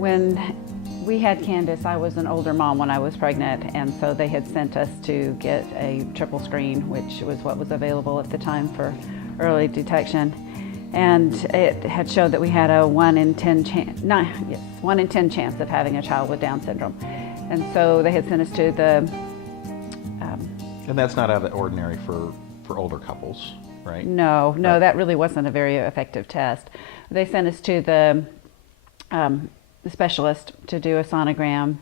When we had Candace, I was an older mom when I was pregnant, and so they had sent us to get a triple screen, which was what was available at the time for early detection. And it had showed that we had a 1 in 10 chance, 1 in 10 chance of having a child with Down syndrome. And so they had sent us to the... and that's not out of the ordinary for older couples, right? No, right. That really wasn't a very effective test. They sent us to the specialist to do a sonogram,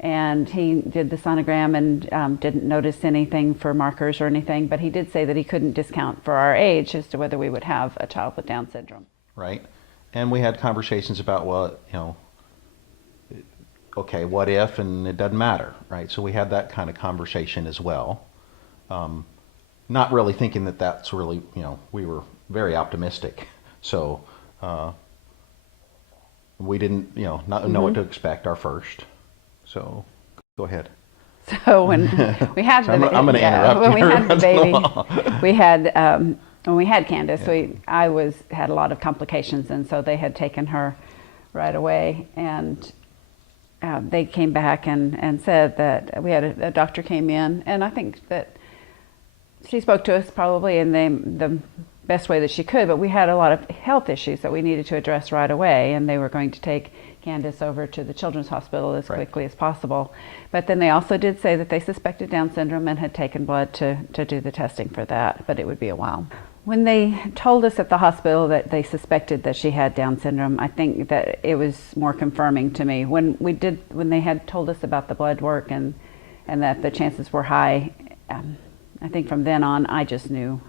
and he did the sonogram and didn't notice anything for markers or anything, but he did say that he couldn't discount for our age as to whether we would have a child with Down syndrome. Right. And we had conversations about, well, okay, what if, and it doesn't matter, right? So we had that kind of conversation as well. Not really thinking that that's really, we were very optimistic. So we didn't, not know what to expect our first. So go ahead. So when we had I'm going to interrupt when we you. had the baby, we had when we had Candace, I had a lot of complications, and so they had taken her right away, and they came back and said that we had a doctor came in, and I think that she spoke to us probably in the best way that she could, but we had a lot of health issues that we needed to address right away, and they were going to take Candace over to the Children's Hospital as quickly as possible. But then they also did say that they suspected Down syndrome and had taken blood to do the testing for that, but it would be a while. When they told us at the hospital that they suspected that she had Down syndrome, I think that it was more confirming to me. When they had told us about the blood work and that the chances were high, I think from then on I just knew.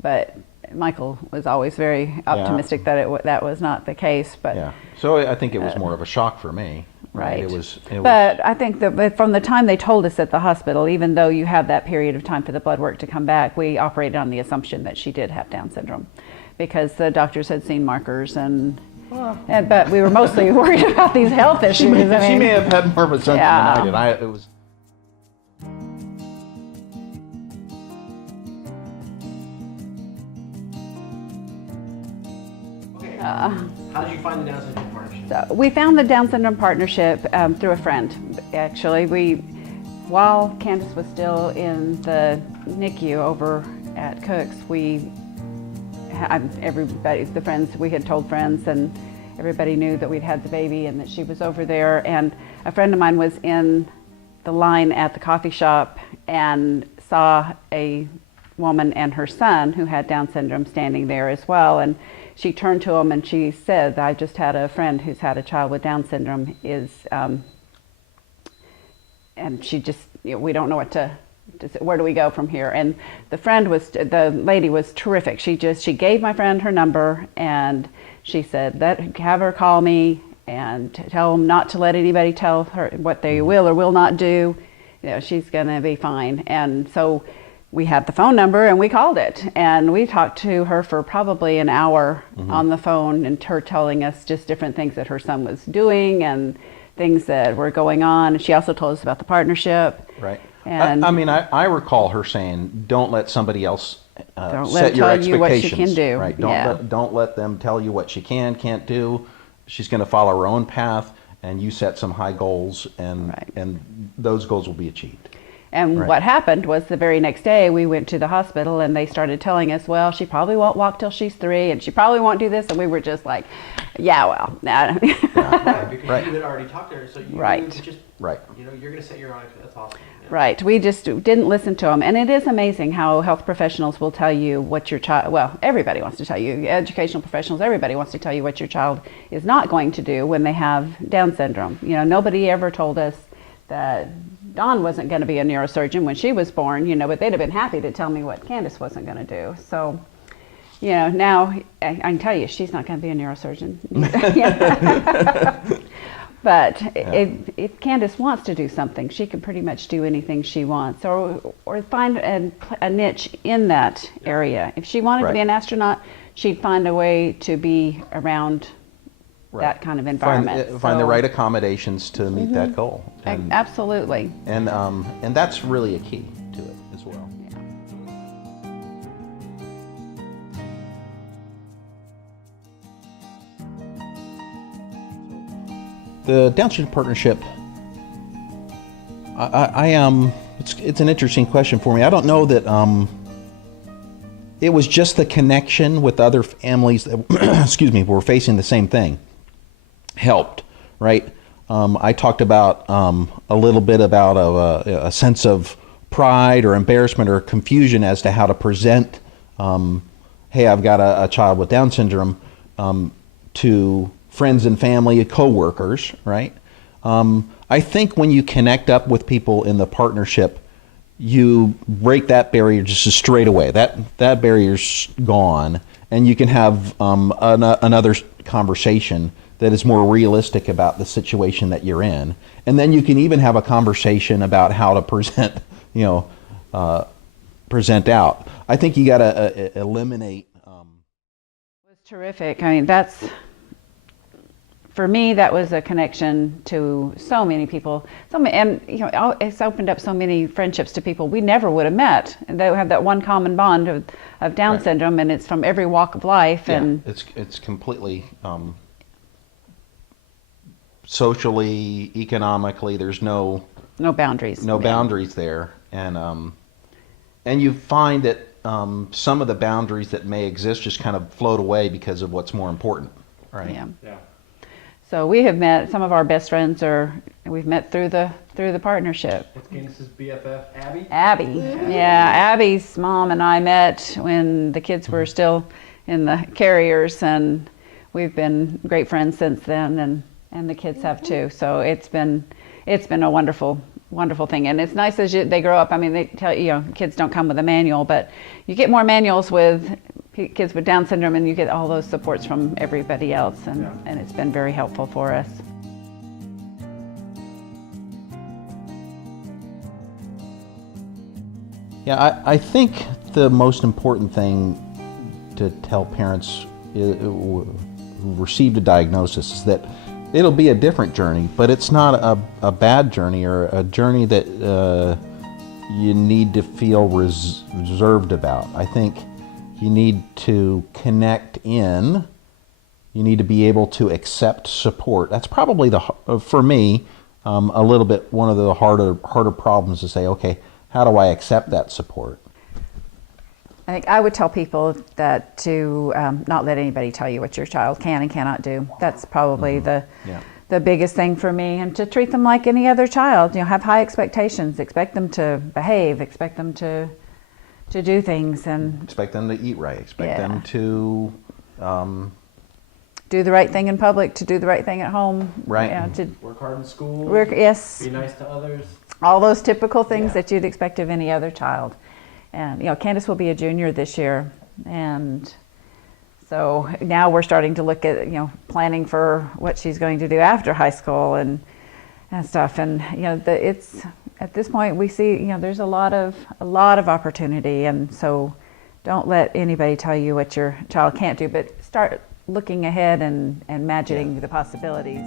But Michael was always very optimistic that that was not the case. But yeah, so I think it was more of a shock for me. Right. It was. But I think that from the time they told us at the hospital, even though you have that period of time for the blood work to come back, we operated on the assumption that she did have Down syndrome, because the doctors had seen markers but we were mostly worried about these health issues. She may have had more of a assumption than I did. It was. How did you find the Down syndrome partnership? So we found the Down syndrome partnership through a friend. Actually, while Candace was still in the NICU over at Cook's, we had told friends, and everybody knew that we'd had the baby and that she was over there. And a friend of mine was in the line at the coffee shop and saw a woman and her son who had Down syndrome standing there as well. And she turned to him and she said, "I just had a friend who's had a child with Down syndrome." And she just, we don't know where do we go from here? And the lady was terrific. She gave my friend her number, and she said, have her call me and tell them not to let anybody tell her what they will or will not do. She's gonna be fine. And so we had the phone number and we called it, and we talked to her for probably an hour on the phone, and her telling us just different things that her son was doing and things that were going on. She also told us about the partnership. Right. And I recall her saying, "Don't let somebody else don't set let your her tell you what she expectations." can do. Right. Yeah. Don't let them tell you what she can't do. She's going to follow her own path, and you set some high goals, and those goals will be achieved. And what happened was the very next day we went to the hospital, and they started telling us, well, she probably won't walk till she's 3, and she probably won't do this. And we were just like, yeah, well. Right, because you had already talked to her, so you just, you're going to set your own, that's awesome. Yeah. Right, we just didn't listen to them. And it is amazing how health professionals will tell you what your child, well, everybody wants to tell you, educational professionals, everybody wants to tell you what your child is not going to do when they have Down syndrome. Nobody ever told us that Dawn wasn't going to be a neurosurgeon when she was born, but they'd have been happy to tell me what Candace wasn't going to do. So, now I can tell you she's not going to be a neurosurgeon. But if Candace wants to do something, she can pretty much do anything she wants, or find a niche in that area. If she wanted to be an astronaut, she'd find a way to be around that kind of environment. Find the right accommodations to meet that goal. Absolutely. And that's really a key to it as well. The Down Syndrome Partnership, I am, it's an interesting question for me. I don't know that it was just the connection with other families that, excuse me, were facing the same thing helped, right? I talked about a little bit about a sense of pride or embarrassment or confusion as to how to present, hey, I've got a child with Down syndrome, to friends and family, co-workers, right? I think when you connect up with people in the partnership, you break that barrier just straight away. That barrier's gone, and you can have another conversation that is more realistic about the situation that you're in. And then you can even have a conversation about how to present, present out. I think you got to eliminate. It was terrific. I mean, for me, that was a connection to so many people. And it's opened up so many friendships to people we never would have met. And they have that one common bond of Down Right. syndrome, and it's from every walk of life. Yeah, And it's completely socially, economically. There's no boundaries. no boundaries there, and you find that some of the boundaries that may exist just kind of float away because of what's more important, right? Yeah. Yeah. So we have met, some of our best friends we've met through the partnership. What's Candace's BFF? Abby? Abby. Yeah, Abby's mom and I met when the kids were still in the carriers, and we've been great friends since then, and the kids have too. So it's been a wonderful thing, and it's nice as they grow up. I mean, they tell kids don't come with a manual, but you get more manuals with kids with Down syndrome, and you get all those supports from everybody else, and it's been very helpful for us. Yeah, I think the most important thing to tell parents who received a diagnosis is that it'll be a different journey, but it's not a bad journey or a journey that you need to feel reserved about. I think you need to connect in. You need to be able to accept support. That's probably for me, a little bit one of the harder problems to say, okay, how do I accept that support? I think I would tell people that to not let anybody tell you what your child can and cannot do. That's probably the biggest thing for me, and to treat them like any other child. Have high expectations. Expect them to behave. Expect them to do things, and expect them to eat right. Expect them to do the right thing in public. To do the right thing at home. Right. To Work hard in school. Yes. Be nice to others. All those typical things that you'd expect of any other child. And Candace will be a junior this year, and so now we're starting to look at planning for what she's going to do after high school and stuff. And it's at this point we see there's a lot of opportunity, and so don't let anybody tell you what your child can't do, but start looking ahead and imagining the possibilities.